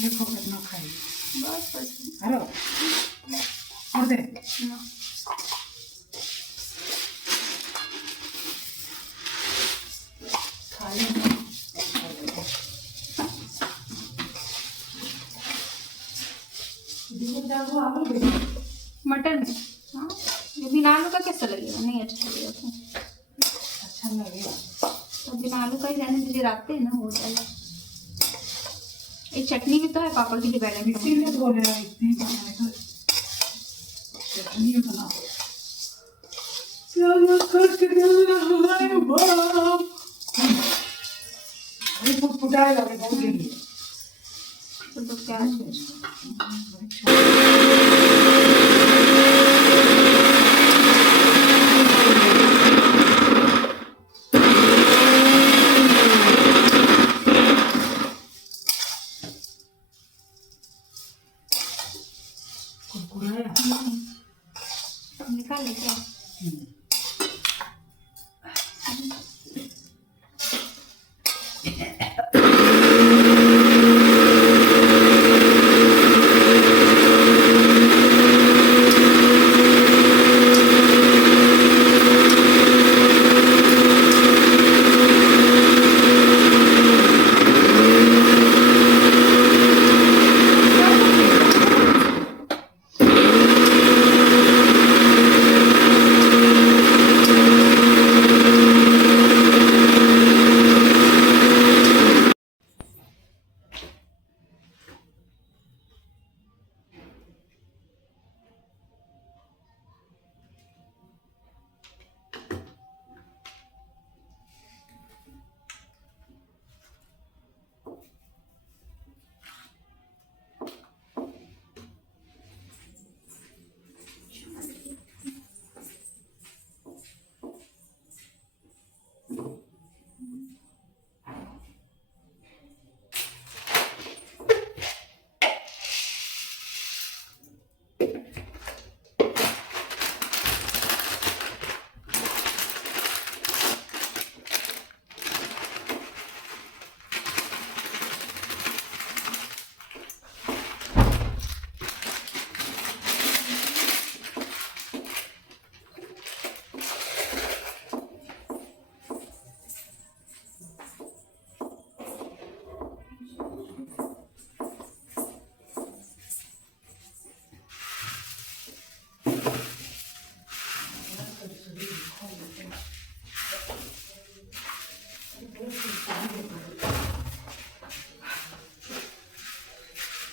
देखो कितना खाई। बस बस अरे और दे ना। खाई मटन हाँ, ये बिना आलू का कैसा लगेगा? नहीं अच्छा लगेगा तो। अच्छा लगेगा तो बिना आलू का ही रहने दीजिए, रात हैं ना हो जाएगा। एक चटनी भी तो है पापा के लिए बैलेंस। इसीलिए तो बोल रहे हैं इतनी बनाए तो चटनी बना चलो कट गया है बाप। अरे फुटाएगा अभी बहुत देर में। तो प्याज निकाल ले क्या?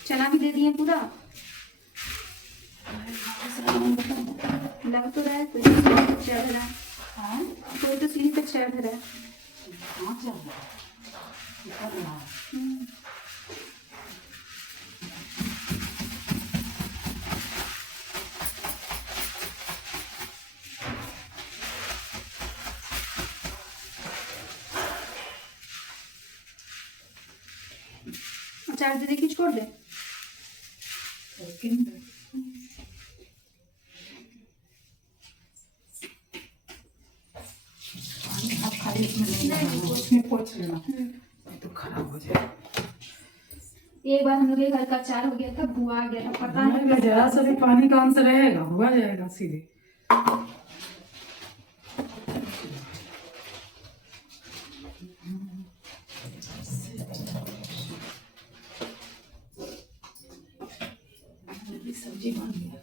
चना भी दे दिए पूरा। लग तो रहा है कोई तो चढ़ रहा है, कोई तो सीढ़ी तक चढ़ रहा है। हाँ चल रहा है कर रहा है। अचार दे के छोड़ दे। हाथ खाली इसमें नहीं लगाना, उसमें पोंछ लेना नहीं तो खराब हो जाएगा। एक बार हम लोग के घर का अचार हो गया था, बुआ आ गया था, पता नहीं जरा सा भी पानी का अंश रहेगा हुआ जाएगा सीधे। सब्जी बन गया।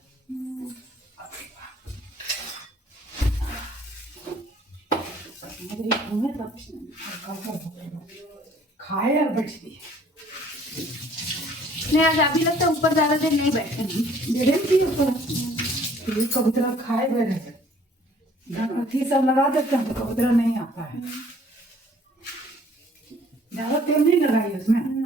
खाए और बैठ दिए। नहीं आज अभी लगता है ऊपर ज्यादा देर नहीं बैठे। ऊपर कबूतरा खाए बैठे अथी सब लगा देते हैं तो कबूतरा नहीं आता है। ज्यादा तेल नहीं लगाइए उसमें।